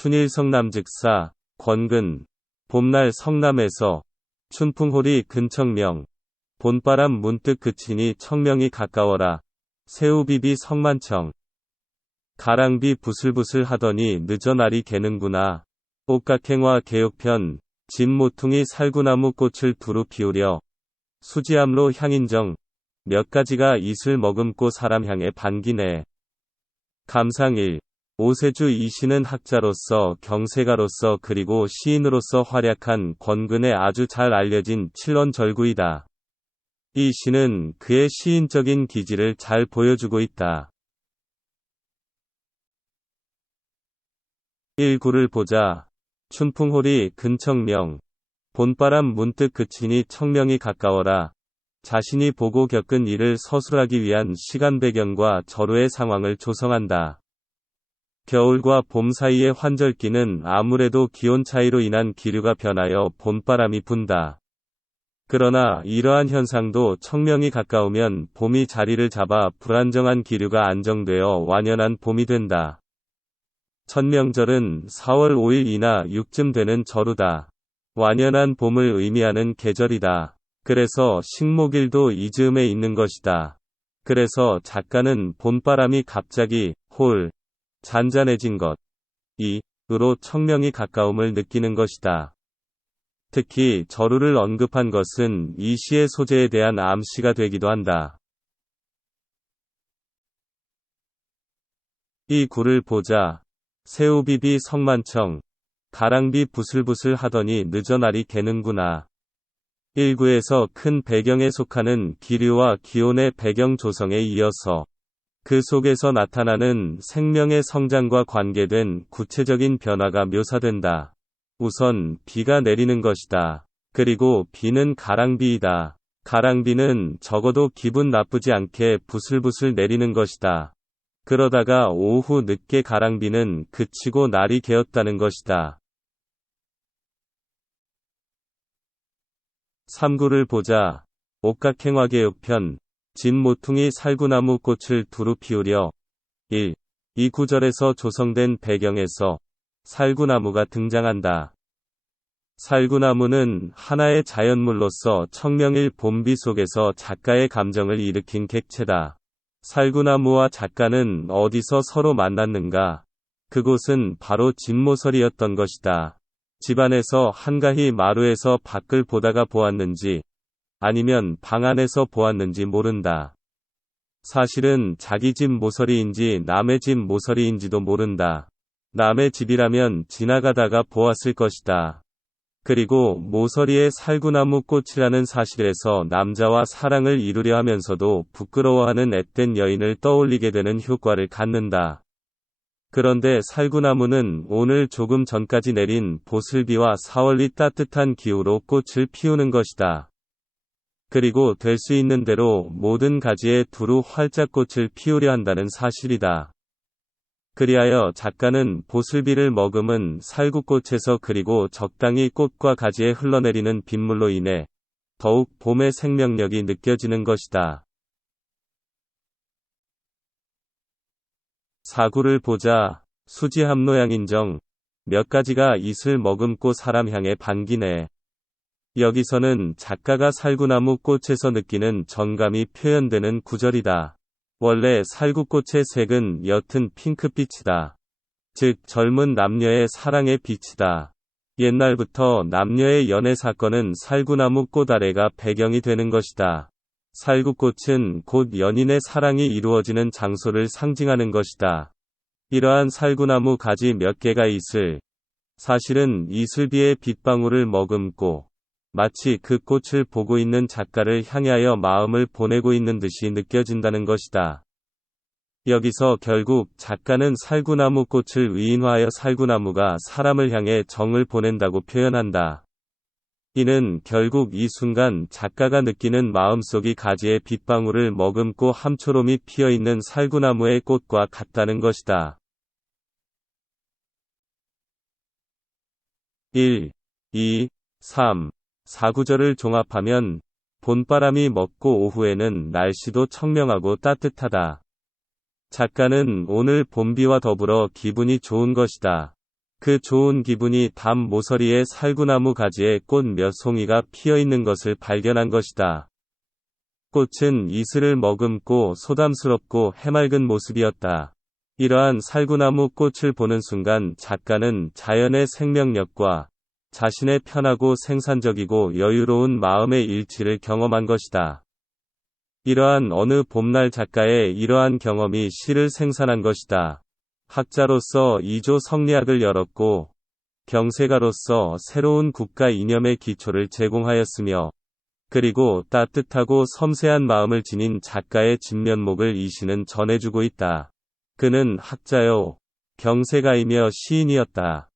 춘일성남즉사, 권근, 봄날 성남에서, 춘풍호리 근청명, 봄바람 문득 그치니 청명이 가까워라, 새우비비 성만청. 가랑비 부슬부슬 하더니 늦어 날이 개는구나. 옥각행화 개옥편, 진모퉁이 살구나무 꽃을 두루 피우려, 수지암로 향인정, 몇 가지가 이슬 머금고 사람 향해 반기네. 감상일. 오세주 이 시는 학자로서 경세가로서 그리고 시인으로서 활약한 권근의 아주 잘 알려진 칠원절구이다. 이 시는 그의 시인적인 기질을 잘 보여주고 있다. 1구를 보자. 춘풍호리 근청명. 봄바람 문득 그치니 청명이 가까워라. 자신이 보고 겪은 일을 서술하기 위한 시간 배경과 절호의 상황을 조성한다. 겨울과 봄 사이의 환절기는 아무래도 기온 차이로 인한 기류가 변하여 봄바람이 분다. 그러나 이러한 현상도 청명이 가까우면 봄이 자리를 잡아 불안정한 기류가 안정되어 완연한 봄이 된다. 천명절은 4월 5일이나 6쯤 되는 절후다. 완연한 봄을 의미하는 계절이다. 그래서 식목일도 이 즈음에 있는 것이다. 그래서 작가는 봄바람이 갑자기 잔잔해진 것, 으로 청명이 가까움을 느끼는 것이다. 특히 절후를 언급한 것은 이 시의 소재에 대한 암시가 되기도 한다. 이 구를 보자. 새우비비 성만청. 가랑비 부슬부슬 하더니 늦어 날이 개는구나. 1구에서 큰 배경에 속하는 기류와 기온의 배경 조성에 이어서 그 속에서 나타나는 생명의 성장과 관계된 구체적인 변화가 묘사된다. 우선 비가 내리는 것이다. 그리고 비는 가랑비이다. 가랑비는 적어도 기분 나쁘지 않게 부슬부슬 내리는 것이다. 그러다가 오후 늦게 가랑비는 그치고 날이 개었다는 것이다. 3구를 보자. 옥각행화개옥편. 진모퉁이 살구나무 꽃을 두루 피우려. 1. 이 구절에서 조성된 배경에서 살구나무가 등장한다. 살구나무는 하나의 자연물로서 청명일 봄비 속에서 작가의 감정을 일으킨 객체다. 살구나무와 작가는 어디서 서로 만났는가? 그곳은 바로 진모서리였던 것이다. 집안에서 한가히 마루에서 밖을 보다가 보았는지, 아니면 방 안에서 보았는지 모른다. 사실은 자기 집 모서리인지 남의 집 모서리인지도 모른다. 남의 집이라면 지나가다가 보았을 것이다. 그리고 모서리에 살구나무 꽃이라는 사실에서 남자와 사랑을 이루려 하면서도 부끄러워하는 앳된 여인을 떠올리게 되는 효과를 갖는다. 그런데 살구나무는 오늘 조금 전까지 내린 보슬비와 4월리 따뜻한 기후로 꽃을 피우는 것이다. 그리고 될 수 있는 대로 모든 가지에 두루 활짝 꽃을 피우려 한다는 사실이다. 그리하여 작가는 보슬비를 머금은 살구꽃에서 그리고 적당히 꽃과 가지에 흘러내리는 빗물로 인해 더욱 봄의 생명력이 느껴지는 것이다. 4구를 보자. 수지함노양인정. 몇 가지가 이슬 머금고 사람 향해 반기네. 여기서는 작가가 살구나무 꽃에서 느끼는 정감이 표현되는 구절이다. 원래 살구꽃의 색은 옅은 핑크빛이다. 즉 젊은 남녀의 사랑의 빛이다. 옛날부터 남녀의 연애 사건은 살구나무 꽃 아래가 배경이 되는 것이다. 살구꽃은 곧 연인의 사랑이 이루어지는 장소를 상징하는 것이다. 이러한 살구나무 가지 몇 개가 사실은 이슬비의 빗방울을 머금고 마치 그 꽃을 보고 있는 작가를 향하여 마음을 보내고 있는 듯이 느껴진다는 것이다. 여기서 결국 작가는 살구나무 꽃을 위인화하여 살구나무가 사람을 향해 정을 보낸다고 표현한다. 이는 결국 이 순간 작가가 느끼는 마음속이 가지에 빗방울을 머금고 함초롬이 피어있는 살구나무의 꽃과 같다는 것이다. 1, 2, 3, 4구절을 종합하면 봄바람이 멎고 오후에는 날씨도 청명하고 따뜻하다. 작가는 오늘 봄비와 더불어 기분이 좋은 것이다. 그 좋은 기분이 담 모서리에 살구나무 가지에 꽃 몇 송이가 피어 있는 것을 발견한 것이다. 꽃은 이슬을 머금고 소담스럽고 해맑은 모습이었다. 이러한 살구나무 꽃을 보는 순간 작가는 자연의 생명력과 자신의 편하고 생산적이고 여유로운 마음의 일치를 경험한 것이다. 이러한 어느 봄날 작가의 이러한 경험이 시를 생산한 것이다. 학자로서 이조 성리학을 열었고 경세가로서 새로운 국가 이념의 기초를 제공하였으며 그리고 따뜻하고 섬세한 마음을 지닌 작가의 진면목을 이 시는 전해주고 있다. 그는 학자요, 경세가이며 시인이었다.